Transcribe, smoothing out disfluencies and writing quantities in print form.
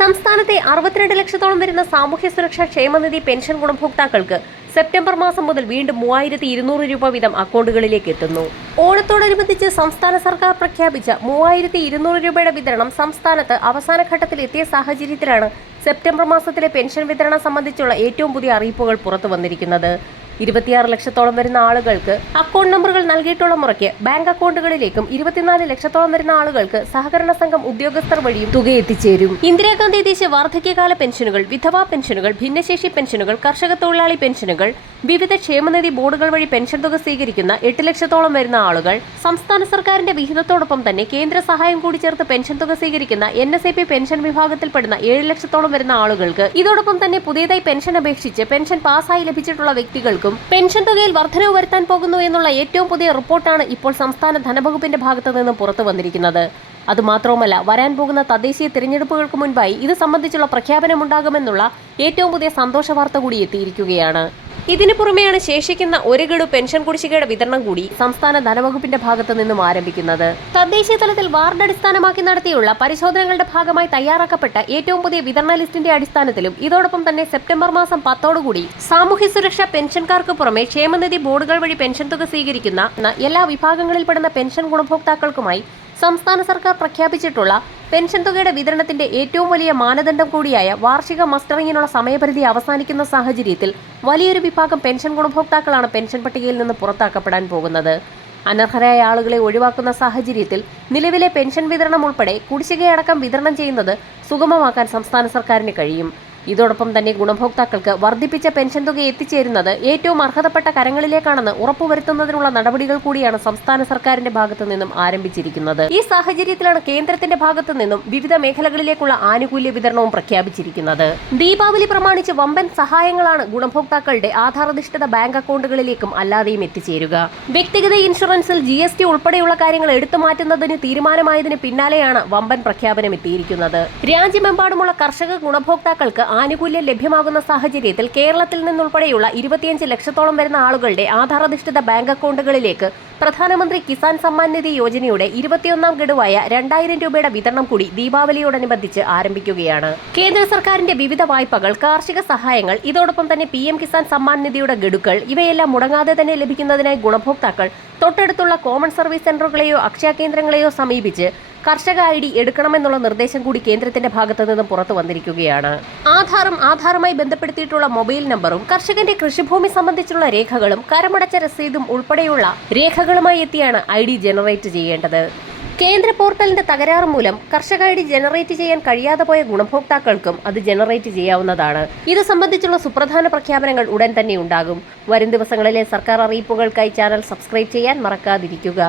സംസ്ഥാനത്തെ 62 ലക്ഷത്തോളം വരുന്ന സാമൂഹ്യ സുരക്ഷാ ക്ഷേമനിധി പെൻഷൻ ഗുണഭോക്താക്കൾക്ക് സെപ്റ്റംബർ മാസം മുതൽ വീണ്ടും 3200 രൂപ വീതം അക്കൗണ്ടുകളിലേക്ക് എത്തുന്നു. ഓണത്തോടനുബന്ധിച്ച് സംസ്ഥാന സർക്കാർ പ്രഖ്യാപിച്ച 3200 രൂപയുടെ വിതരണം സംസ്ഥാനത്ത് അവസാന ഘട്ടത്തിൽ എത്തിയ സാഹചര്യത്തിലാണ് സെപ്റ്റംബർ മാസത്തിലെ പെൻഷൻ വിതരണം സംബന്ധിച്ചുള്ള ഏറ്റവും പുതിയ അറിയിപ്പുകൾ പുറത്തു വന്നിരിക്കുന്നത്. 26 ലക്ഷത്തോളം വരുന്ന ആളുകൾക്ക് അക്കൗണ്ട് നമ്പറുകൾ നൽകിയിട്ടുള്ള മുറയ്ക്ക് ബാങ്ക് അക്കൗണ്ടുകളിലേക്കും 24 ലക്ഷത്തോളം വരുന്ന ആളുകൾക്ക് സഹകരണ സംഘം ഉദ്യോഗസ്ഥർ വഴിയും തുക എത്തിച്ചേരും. ഇന്ദിരാഗാന്ധി ദേശീയ വാർദ്ധക്യകാല പെൻഷനുകൾ, വിധവാ പെൻഷനുകൾ, ഭിന്നശേഷി പെൻഷനുകൾ, കർഷക തൊഴിലാളി പെൻഷനുകൾ, വിവിധ ക്ഷേമനിധി ബോർഡുകൾ വഴി പെൻഷൻ തുക സ്വീകരിക്കുന്ന 8 ലക്ഷത്തോളം വരുന്ന ആളുകൾ, സംസ്ഥാന സർക്കാരിന്റെ വിഹിതത്തോടൊപ്പം തന്നെ കേന്ദ്ര സഹായം കൂടി ചേർത്ത് പെൻഷൻ തുക സ്വീകരിക്കുന്ന NSAP പെൻഷൻ വിഭാഗത്തിൽപ്പെടുന്ന 7 ലക്ഷത്തോളം വരുന്ന ആളുകൾക്ക്, ഇതോടൊപ്പം തന്നെ പുതിയതായി പെൻഷൻ അപേക്ഷിച്ച് പെൻഷൻ പാസ്സായി ലഭിച്ചിട്ടുള്ള വ്യക്തികൾക്കും പെൻഷൻ തുകയിൽ വർധനവ് വരുത്താൻ പോകുന്നു എന്നുള്ള ഏറ്റവും പുതിയ റിപ്പോർട്ടാണ് ഇപ്പോൾ സംസ്ഥാന ധനവകുപ്പിന്റെ ഭാഗത്തു നിന്നും പുറത്തു വന്നിരിക്കുന്നത്. അതുമാത്രവുമല്ല, വരാൻ പോകുന്ന തദ്ദേശീയ തിരഞ്ഞെടുപ്പുകൾക്ക് മുൻപായി ഇത് സംബന്ധിച്ചുള്ള പ്രഖ്യാപനമുണ്ടാകുമെന്നുള്ള ഏറ്റവും പുതിയ സന്തോഷ വാർത്ത കൂടി എത്തിയിരിക്കുകയാണ്. ഇതിനു പുറമെയാണ് ശേഷിക്കുന്ന ഒരു ഗഡു പെൻഷൻ കുടിശ്ശികയുടെ വിതരണം കൂടി സംസ്ഥാന ധനവകുപ്പിന്റെ ഭാഗത്തു നിന്നും ആരംഭിക്കുന്നത്. തദ്ദേശീയ തലത്തിൽ വാർഡ് അടിസ്ഥാനമാക്കി നടത്തിയുള്ള പരിശോധനകളുടെ ഭാഗമായി തയ്യാറാക്കപ്പെട്ട ഏറ്റവും പുതിയ വിതരണ ലിസ്റ്റിന്റെ അടിസ്ഥാനത്തിലും ഇതോടൊപ്പം തന്നെ സെപ്റ്റംബർ മാസം 10 സാമൂഹ്യ സുരക്ഷാ പെൻഷൻകാർക്ക് പുറമെ ക്ഷേമനിധി ബോർഡുകൾ വഴി പെൻഷൻ തുക സ്വീകരിക്കുന്ന എല്ലാ വിഭാഗങ്ങളിൽപ്പെടുന്ന പെൻഷൻ ഗുണഭോക്താക്കൾക്കുമായി സംസ്ഥാന സർക്കാർ പ്രഖ്യാപിച്ചിട്ടുള്ള പെൻഷൻ തുകയുടെ വിതരണത്തിന്റെ ഏറ്റവും വലിയ മാനദണ്ഡം കൂടിയായ വാർഷിക മസ്റ്ററിങ്ങിനുള്ള സമയപരിധി അവസാനിക്കുന്ന സാഹചര്യത്തിൽ വലിയൊരു വിഭാഗം പെൻഷൻ ഗുണഭോക്താക്കളാണ് പെൻഷൻ പട്ടികയിൽ നിന്ന് പുറത്താക്കപ്പെടാൻ പോകുന്നത്. അനർഹരായ ആളുകളെ ഒഴിവാക്കുന്ന സാഹചര്യത്തിൽ നിലവിലെ പെൻഷൻ വിതരണം ഉൾപ്പെടെ കുടിശ്ശികയടക്കം വിതരണം ചെയ്യുന്നത് സുഗമമാക്കാൻ സംസ്ഥാന സർക്കാരിന് കഴിയും. ഇതോടൊപ്പം തന്നെ ഗുണഭോക്താക്കൾക്ക് വർദ്ധിപ്പിച്ച പെൻഷൻ തുക എത്തിച്ചേരുന്നത് ഏറ്റവും അർഹതപ്പെട്ട കരങ്ങളിലേക്കാണെന്ന് ഉറപ്പുവരുത്തുന്നതിനുള്ള നടപടികൾ കൂടിയാണ് സംസ്ഥാന സർക്കാരിന്റെ ഭാഗത്തു നിന്നും ആരംഭിച്ചിരിക്കുന്നത്. ഈ സാഹചര്യത്തിലാണ് കേന്ദ്രത്തിന്റെ ഭാഗത്തു നിന്നും വിവിധ മേഖലകളിലേക്കുള്ള ആനുകൂല്യ വിതരണവും പ്രഖ്യാപിച്ചിരിക്കുന്നത്. ദീപാവലി പ്രമാണിച്ച് വമ്പൻ സഹായങ്ങളാണ് ഗുണഭോക്താക്കളുടെ ആധാരധിഷ്ഠിത ബാങ്ക് അക്കൗണ്ടുകളിലേക്കും അല്ലാതെയും എത്തിച്ചേരുക. വ്യക്തിഗത ഇൻഷുറൻസിൽ GST ഉൾപ്പെടെയുള്ള കാര്യങ്ങൾ എടുത്തുമാറ്റുന്നതിന് തീരുമാനമായതിന് പിന്നാലെയാണ് വമ്പൻ പ്രഖ്യാപനം എത്തിയിരിക്കുന്നത്. രാജ്യമെമ്പാടുമുള്ള കർഷക ഗുണഭോക്താക്കൾക്ക് ആനുകൂല്യം ലഭ്യമാകുന്ന സാഹചര്യത്തിൽ കേരളത്തിൽ നിന്നുൾപ്പെടെയുള്ള 25 ലക്ഷത്തോളം വരുന്ന ആളുകളുടെ ആധാരധിഷ്ഠിത ബാങ്ക് അക്കൗണ്ടുകളിലേക്ക് പ്രധാനമന്ത്രി കിസാൻ സമ്മാൻ നിധി യോജനയുടെ 21ാം ഗഡുവായ 2000 രൂപയുടെ വിതരണം കൂടി ദീപാവലിയോടനുബന്ധിച്ച് ആരംഭിക്കുകയാണ്. കേന്ദ്ര സർക്കാരിന്റെ വിവിധ വായ്പകൾ, കാർഷിക സഹായങ്ങൾ, ഇതോടൊപ്പം തന്നെ PM കിസാൻ സമ്മാൻ നിധിയുടെ ഗഡുക്കൾ ഇവയെല്ലാം മുടങ്ങാതെ തന്നെ ലഭിക്കുന്നതിനായി ഗുണഭോക്താക്കൾ തൊട്ടടുത്തുള്ള കോമൺ സർവീസ് സെന്ററുകളെയോ അക്ഷയ കേന്ദ്രങ്ങളെയോ സമീപിച്ച് കർഷക ID എടുക്കണമെന്നുള്ള നിർദ്ദേശം കൂടി കേന്ദ്രത്തിന്റെ ഭാഗത്തു നിന്നും പുറത്തു വന്നിരിക്കുകയാണ്. ആധാറുമായി ബന്ധപ്പെടുത്തിയിട്ടുള്ള മൊബൈൽ നമ്പറും കർഷകന്റെ കൃഷിഭൂമി സംബന്ധിച്ചുള്ള രേഖകളും കരമടച്ച രസീതും ഉൾപ്പെടെയുള്ള രേഖകളുമായി എത്തിയാണ് ID ജനറേറ്റ് ചെയ്യേണ്ടത്. കേന്ദ്ര പോർട്ടലിന്റെ തകരാറ് മൂലം കർഷക ID ജനറേറ്റ് ചെയ്യാൻ കഴിയാതെ പോയ ഗുണഭോക്താക്കൾക്കും അത് ജനറേറ്റ് ചെയ്യാവുന്നതാണ്. ഇത് സംബന്ധിച്ചുള്ള സുപ്രധാന പ്രഖ്യാപനങ്ങൾ ഉടൻ തന്നെ ഉണ്ടാകും. വരും ദിവസങ്ങളിലെ സർക്കാർ അറിയിപ്പുകൾക്കായി ചാനൽ സബ്സ്ക്രൈബ് ചെയ്യാൻ മറക്കാതിരിക്കുക.